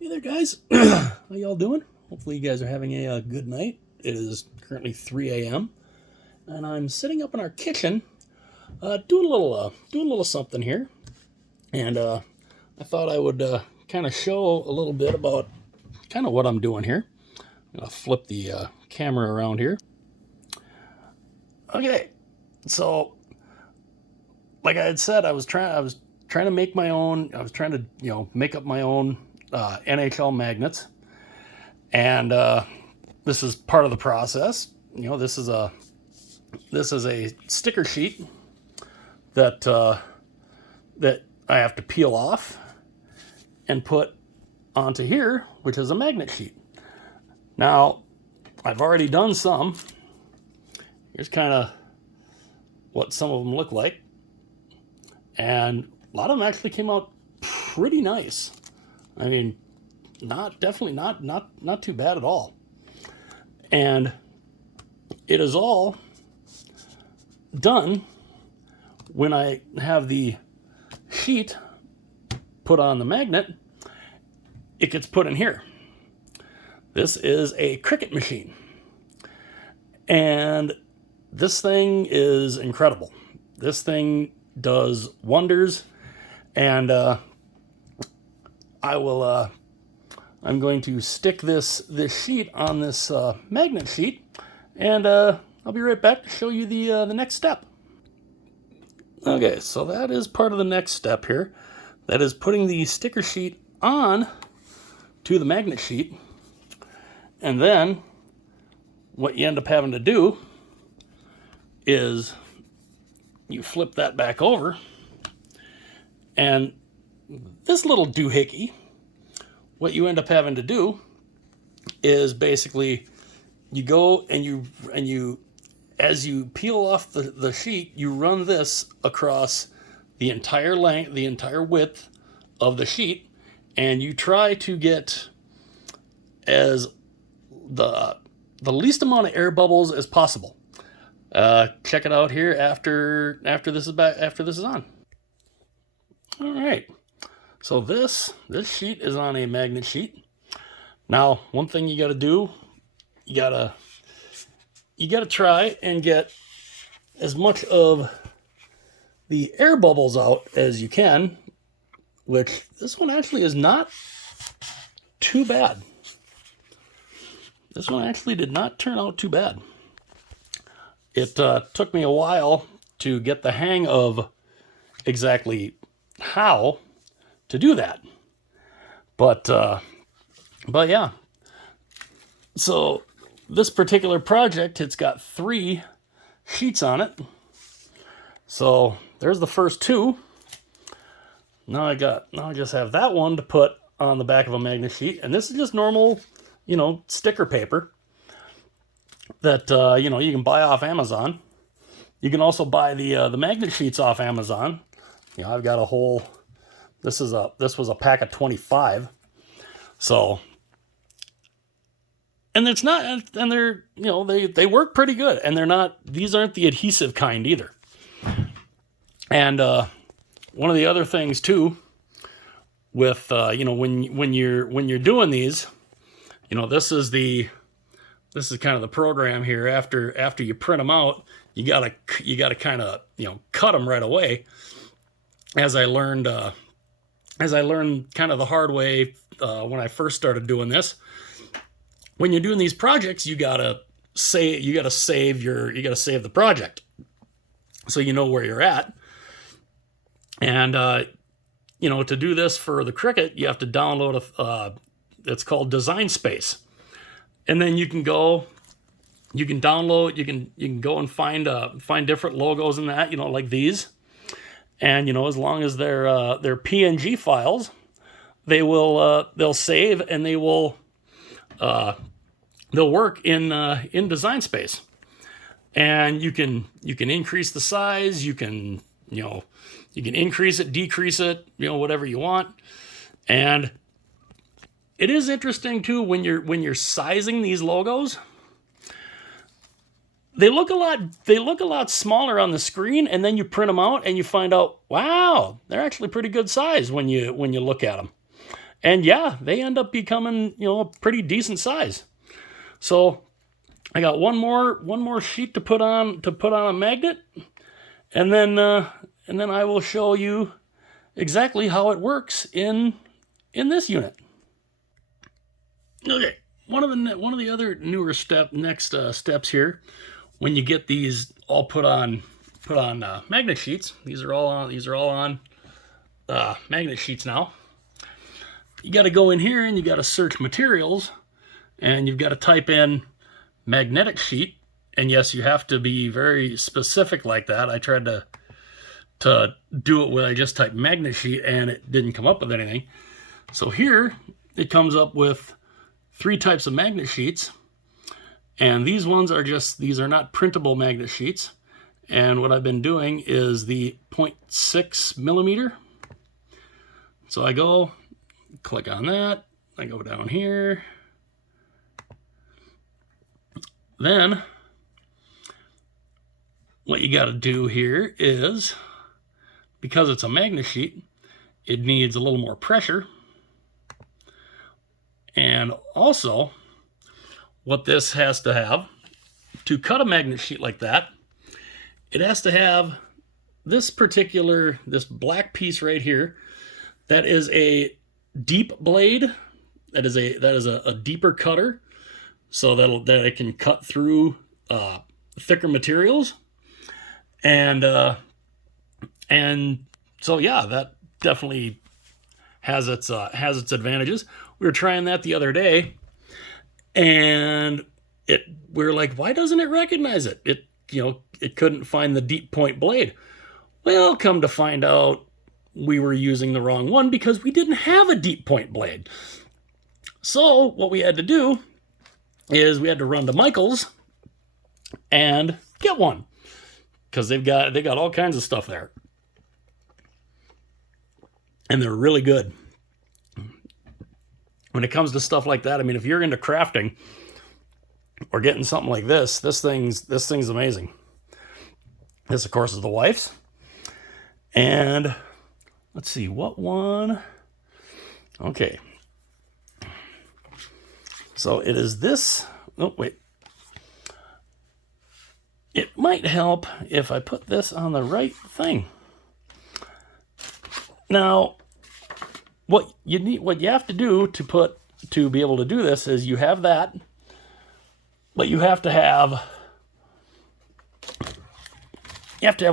Hey there, guys. How y'all doing? Hopefully you guys are having a good night. It is currently 3 a.m. and I'm sitting up in our kitchen, doing a little something here. And I thought I would kind of show a little bit about kind of what I'm doing here. I'm gonna flip the camera around here. Okay, so like I had said, I was trying to make my own. I was trying to make up my own NHL magnets, and this is part of the process. This is a sticker sheet that that I have to peel off and put onto here, which is a magnet sheet. Now, I've already done some. Here's kind of what some of them look like, and a lot of them actually came out pretty nice. I mean, definitely not too bad at all. And it is all done when I have the sheet put on the magnet. It gets put in here. This is a Cricut machine, and this thing is incredible. This thing does wonders, and I'm going to stick this sheet on this magnet sheet, and I'll be right back to show you the next step. Okay, so that is part of the next step here. That is putting the sticker sheet on to the magnet sheet, and then what you end up having to do is you flip that back over, and this little doohickey, what you end up having to do is basically you go and you as you peel off the sheet, you run this across the entire length, the entire width of the sheet, and you try to get as the least amount of air bubbles as possible. Check it out here after this is on. All right. So this sheet is on a magnet sheet. Now, one thing you got to do, you got to try and get as much of the air bubbles out as you can, which this one actually is not too bad. This one actually did not turn out too bad. It took me a while to get the hang of exactly how to do that, but yeah. So this particular project, it's got 3 sheets on it. So there's the first 2. Now I just have that one to put on the back of a magnet sheet, and this is just normal, sticker paper that you can buy off Amazon. You can also buy the magnet sheets off Amazon. I've got a whole. This was a pack of 25. So, and it's not, and they're, they work pretty good, and these aren't the adhesive kind either. And one of the other things too, with when you're doing these, this is kind of the program here. After you print them out, you gotta kind of cut them right away. As I learned kind of the hard way when I first started doing this. When you're doing these projects, you gotta save the project, so you know where you're at. And to do this for the Cricut, you have to download it's called Design Space, and then you can go and find different logos in that, like these. And as long as they're PNG files, they'll save, and they'll work in Design Space. And you can increase the size, you can increase it, decrease it, whatever you want. And it is interesting too when you're sizing these logos. They look a lot smaller on the screen, and then you print them out and you find out, wow, they're actually pretty good size when you look at them. And yeah, they end up becoming, a pretty decent size. So I got one more sheet to put on a magnet, and then I will show you exactly how it works in this unit. Okay, one of the other newer steps here, when you get these all put on magnet sheets. These are all on magnet sheets now. You got to go in here and you got to search materials, and you've got to type in magnetic sheet. And yes, you have to be very specific like that. I tried to do it where I just typed magnet sheet and it didn't come up with anything. So here it comes up with 3 types of magnet sheets, and these are not printable magnet sheets. And what I've been doing is the 0.6 millimeter. So I go click on that, I go down here, then what you got to do here is, because it's a magnet sheet, it needs a little more pressure. And also, what this has to have to cut a magnet sheet like that, it has to have this black piece right here. That is a deep blade. That is a deeper cutter, so that it can cut through thicker materials. And so yeah, that definitely has its advantages. We were trying that the other day, and we're like, why doesn't it recognize it? It couldn't find the deep point blade. Well, come to find out, we were using the wrong one because we didn't have a deep point blade. So what we had to do is we had to run to Michael's and get one, because they got all kinds of stuff there, and they're really good. When it comes to stuff like that, I mean, if you're into crafting or getting something like this thing's amazing. This, of course, is the wife's. And let's see, what one? Okay. So it is this. Oh, wait. It might help if I put this on the right thing. Now, what you have to do to be able to do this is you have that, but you have to have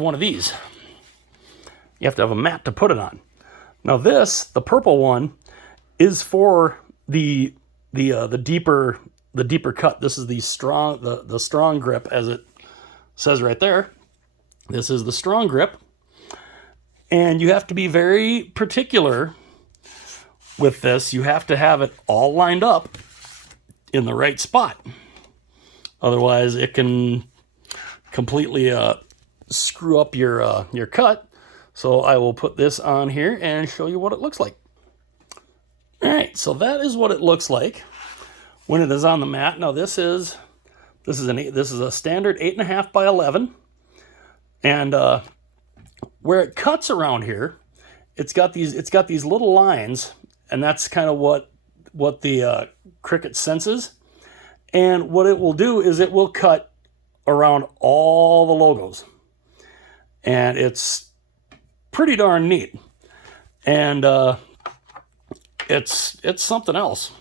one of these. You have to have a mat to put it on. Now the purple one, is for the deeper cut. This is the strong grip, as it says right there. This is the strong grip, and you have to be very particular with this. You have to have it all lined up in the right spot. Otherwise, it can completely screw up your cut. So I will put this on here and show you what it looks like. All right, so that is what it looks like when it is on the mat. Now this is a standard 8.5 by 11, and where it cuts around here, it's got these little lines, and that's kind of what the Cricut senses. And what it will do is it will cut around all the logos, and it's pretty darn neat. And it's something else.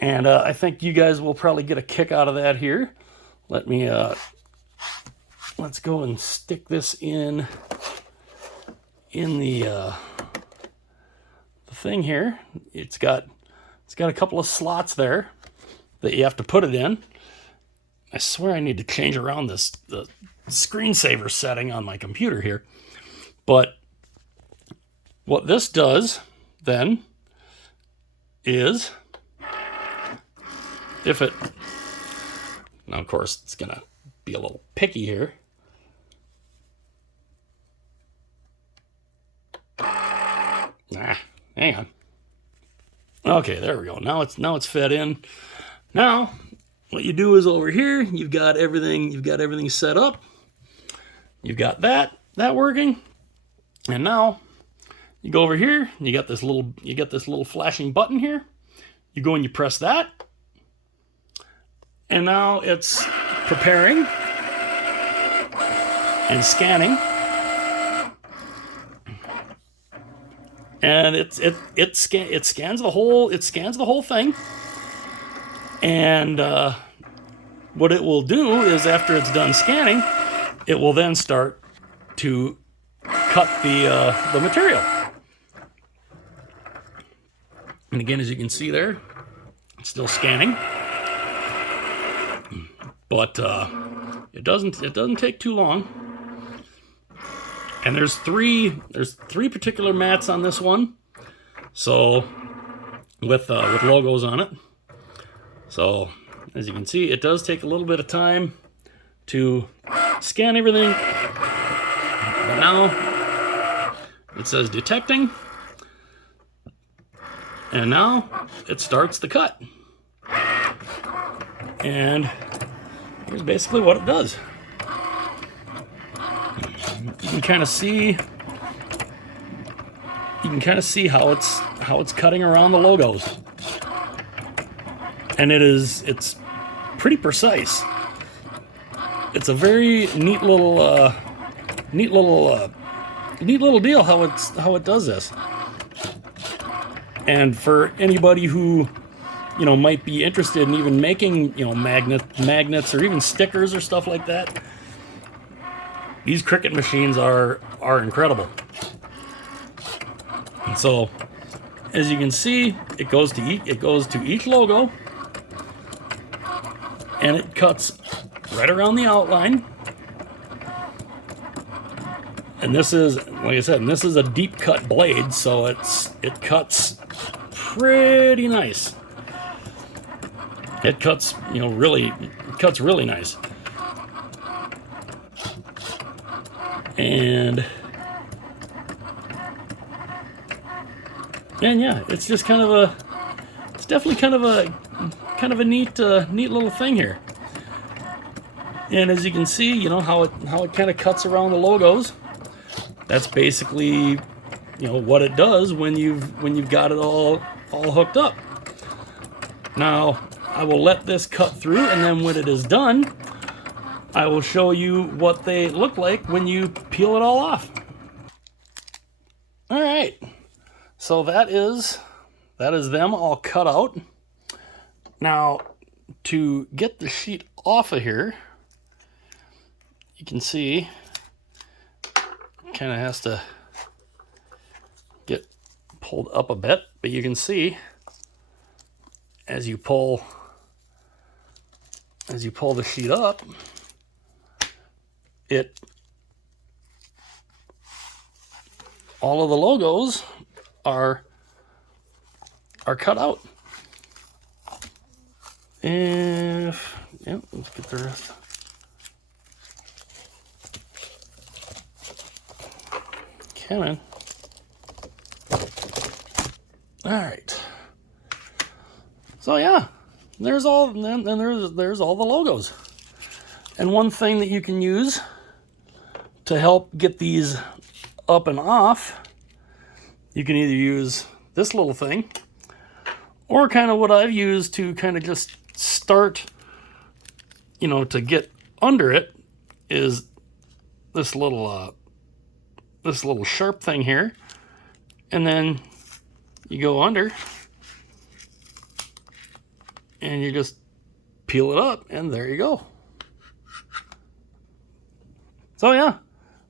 And I think you guys will probably get a kick out of that here. Let's go and stick this in the thing here. It's got a couple of slots there that you have to put it in. I swear I need to change around the screensaver setting on my computer here. But what this does then is, now of course it's gonna be a little picky here. Hang on. Okay, there we go. Now it's fed in. Now what you do is over here, you've got everything set up. You've got that working. And now You go over here, you get this little flashing button here. You go and you press that. And now it's preparing and scanning. And it scans the whole thing. And what it will do is, after it's done scanning, it will then start to cut the material. And again, as you can see there, it's still scanning, but it doesn't take too long. And there's three particular mats on this one, so with logos on it. So as you can see, it does take a little bit of time to scan everything. But now it says detecting, and now it starts the cut. And here's basically what it does. You can kind of see how it's cutting around the logos, and it's pretty precise. It's a very neat little deal how it does this. And for anybody who might be interested in even making magnets or even stickers or stuff like that, these Cricut machines are incredible. And so, as you can see, it goes to each logo, and it cuts right around the outline. And this is, like I said, this is a deep cut blade, so it cuts pretty nice. It cuts, really nice. And yeah, it's just definitely kind of a neat little thing here. And as you can see, how it kind of cuts around the logos. That's basically, what it does when you've got it all hooked up. Now, I will let this cut through, and then when it is done, I will show you what they look like when you peel it all off. All right, so that is them all cut out. Now, to get the sheet off of here, you can see kind of has to get pulled up a bit, but you can see as you pull the sheet up, all of the logos are cut out. And let's get the rest. Come on. All right. So yeah, there's all the logos. And one thing that you can use to help get these up and off, you can either use this little thing, or kind of what I've used to kind of just start, to get under it, is this little sharp thing here, and then you go under and you just peel it up, and there you go. So yeah,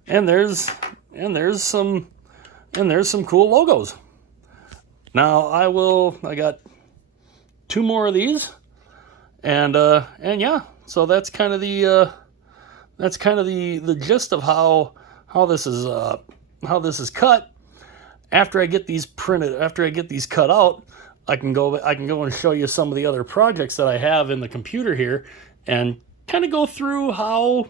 and there's some cool logos. Now I got 2 more of these, and yeah, so that's kind of the gist of how this is cut. After I get these cut out, I can go and show you some of the other projects that I have in the computer here, and kind of go through how,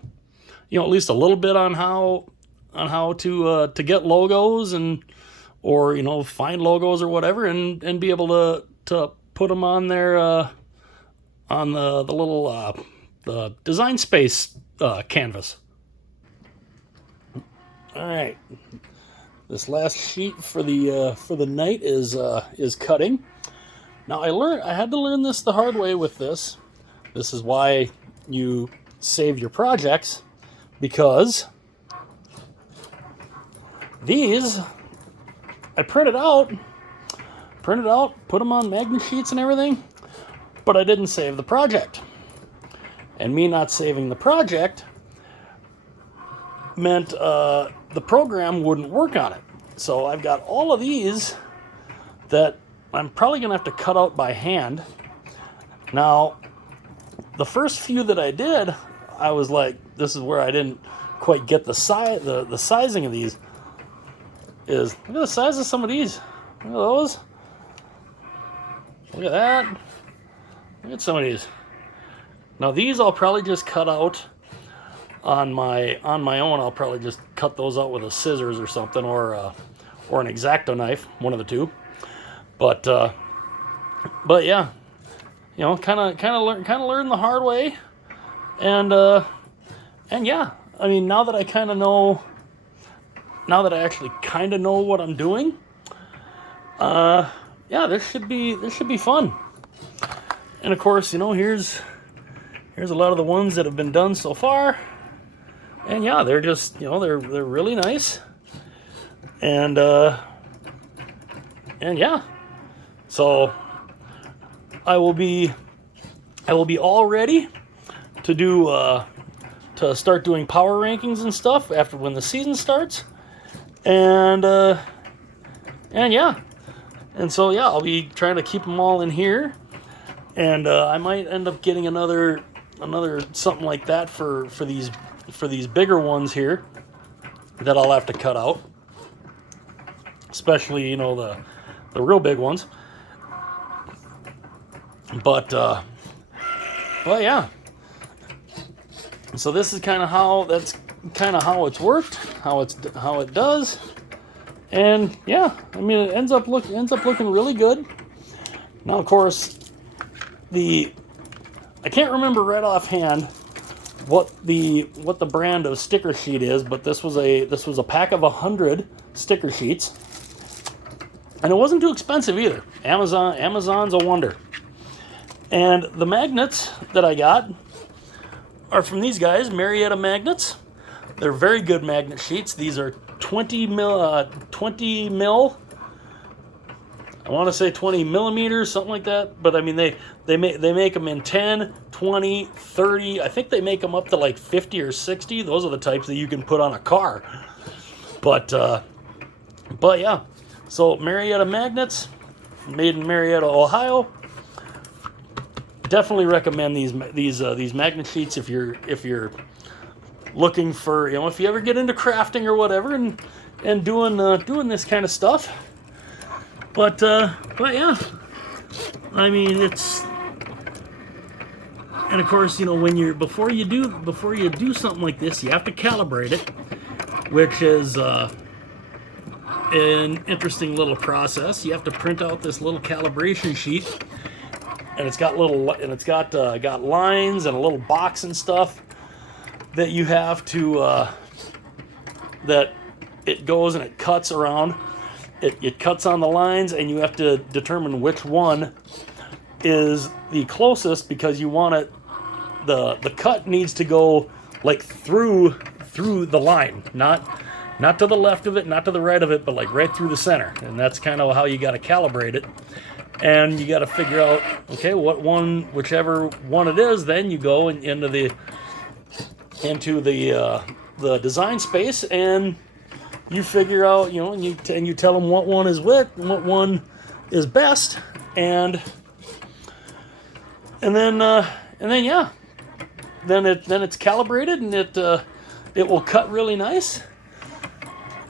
at least a little bit on how to get logos, or find logos or whatever, and be able to put them on there on the little the design space canvas. All right. This last sheet for the night is cutting. Now I had to learn this the hard way with this. This is why you save your projects, because these I printed out, put them on magnet sheets and everything, but I didn't save the project. And me not saving the project meant the program wouldn't work on it. So I've got all of these that I'm probably going to have to cut out by hand. Now, the first few that I did, I was like, this is where I didn't quite get the sizing of these. Look at the size of some of these. Look at those. Look at that. Look at some of these. Now these I'll probably just cut out on my own. I'll probably just cut those out with a scissors or something, or an X-Acto knife, one of the two. But yeah, you know, kind of learn the hard way, and yeah, I mean, now that I actually kind of know what I'm doing, yeah, this should be fun. And of course, you know, here's a lot of the ones that have been done so far, and yeah, they're just, you know, they're really nice, and yeah, so I will be all ready to do to start doing power rankings and stuff after when the season starts, and yeah, and so yeah, I'll be trying to keep them all in here, and I might end up getting another something like that for these bigger ones here that I'll have to cut out, especially, you know, the real big ones. But yeah. So this is kind of how it's worked, how it does, and yeah, I mean, it ends up looking really good. Now, of course, I can't remember right offhand what the brand of sticker sheet is, but this was a pack of 100 sticker sheets, and it wasn't too expensive either. Amazon's a wonder. And the magnets that I got are from these guys, Marietta Magnets. They're very good magnet sheets. These are 20 mil. I want to say 20 millimeters, something like that. But I mean, they make them in 10, 20, 30. I think they make them up to like 50 or 60. Those are the types that you can put on a car. But yeah. So Marietta Magnets, made in Marietta, Ohio. Definitely recommend these magnet sheets if you're looking for, you know, if you ever get into crafting or whatever and doing this kind of stuff. But yeah, I mean, it's, and of course, you know, before you do something like this, you have to calibrate it, which is an interesting little process. You have to print out this little calibration sheet. And it's got got lines and a little box and stuff that you have to that it goes and it cuts around. It cuts on the lines, and you have to determine which one is the closest, because you want it. The cut needs to go like through the line, not to the left of it, not to the right of it, but like right through the center. And that's kind of how you got to calibrate it. And you got to figure out, okay, whichever one it is, then you go into the design space, and you figure out, you know, and you tell them what one is what one is best, and then yeah, then it's calibrated, and it will cut really nice,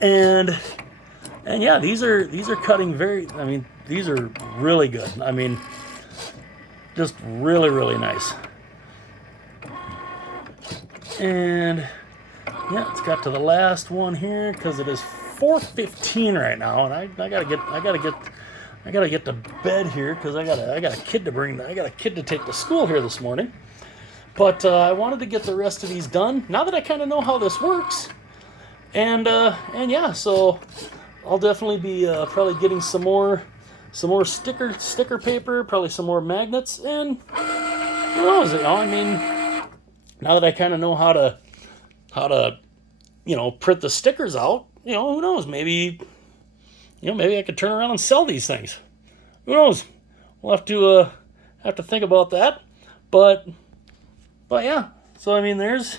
and yeah, these are cutting very, I mean, these are really good. I mean, just really, really nice. And yeah, it's got to the last one here because it is 4:15 right now, and I gotta get to bed here because I got a kid to take to school here this morning. But I wanted to get the rest of these done now that I kind of know how this works, and yeah, so I'll definitely be probably getting some more sticker paper, probably some more magnets, and who knows? I mean, now that I kind of know how to print the stickers out, who knows? Maybe I could turn around and sell these things. Who knows? We'll have to think about that. But yeah. So I mean, there's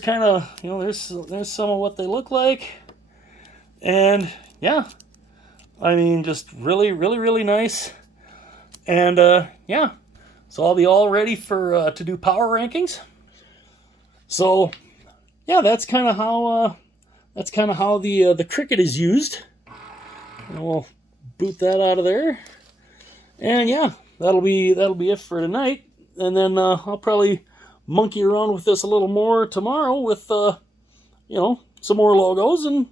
kind of there's some of what they look like, and yeah, I mean, just really nice, and yeah. So I'll be all ready for to do power rankings. So yeah, that's kind of how the cricuit is used. And we'll boot that out of there, and yeah, that'll be it for tonight. And then I'll probably monkey around with this a little more tomorrow with some more logos and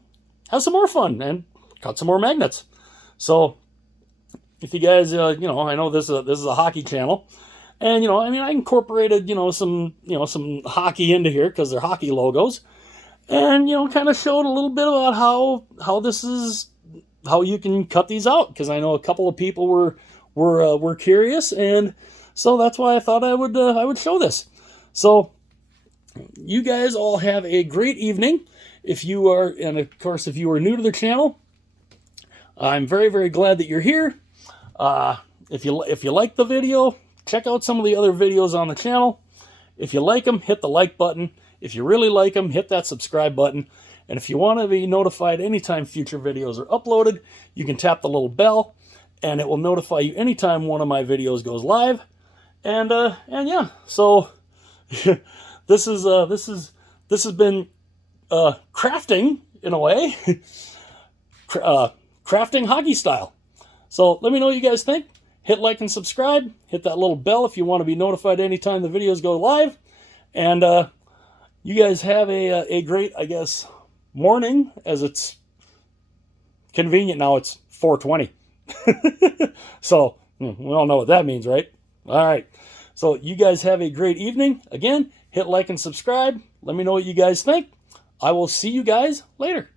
have some more fun and cut some more magnets. So if you guys I know this is a hockey channel, and I mean, I incorporated some hockey into here because they're hockey logos, and kind of showed a little bit about how you can cut these out, because I know a couple of people were curious, and so that's why I thought I would show this. So you guys all have a great evening. And of course, if you are new to the channel, I'm very glad that you're here. If you like the video, check out some of the other videos on the channel. If you like them, hit the like button. If you really like them, hit that subscribe button. And if you want to be notified anytime future videos are uploaded, you can tap the little bell, and it will notify you anytime one of my videos goes live. And yeah, so this has been crafting in a way, crafting hockey style. So let me know what you guys think. Hit like and subscribe. Hit that little bell if you want to be notified anytime the videos go live. And you guys have a great, I guess, morning, as it's convenient now. It's 4:20. So we all know what that means, right? All right. So you guys have a great evening. Again, hit like and subscribe. Let me know what you guys think. I will see you guys later.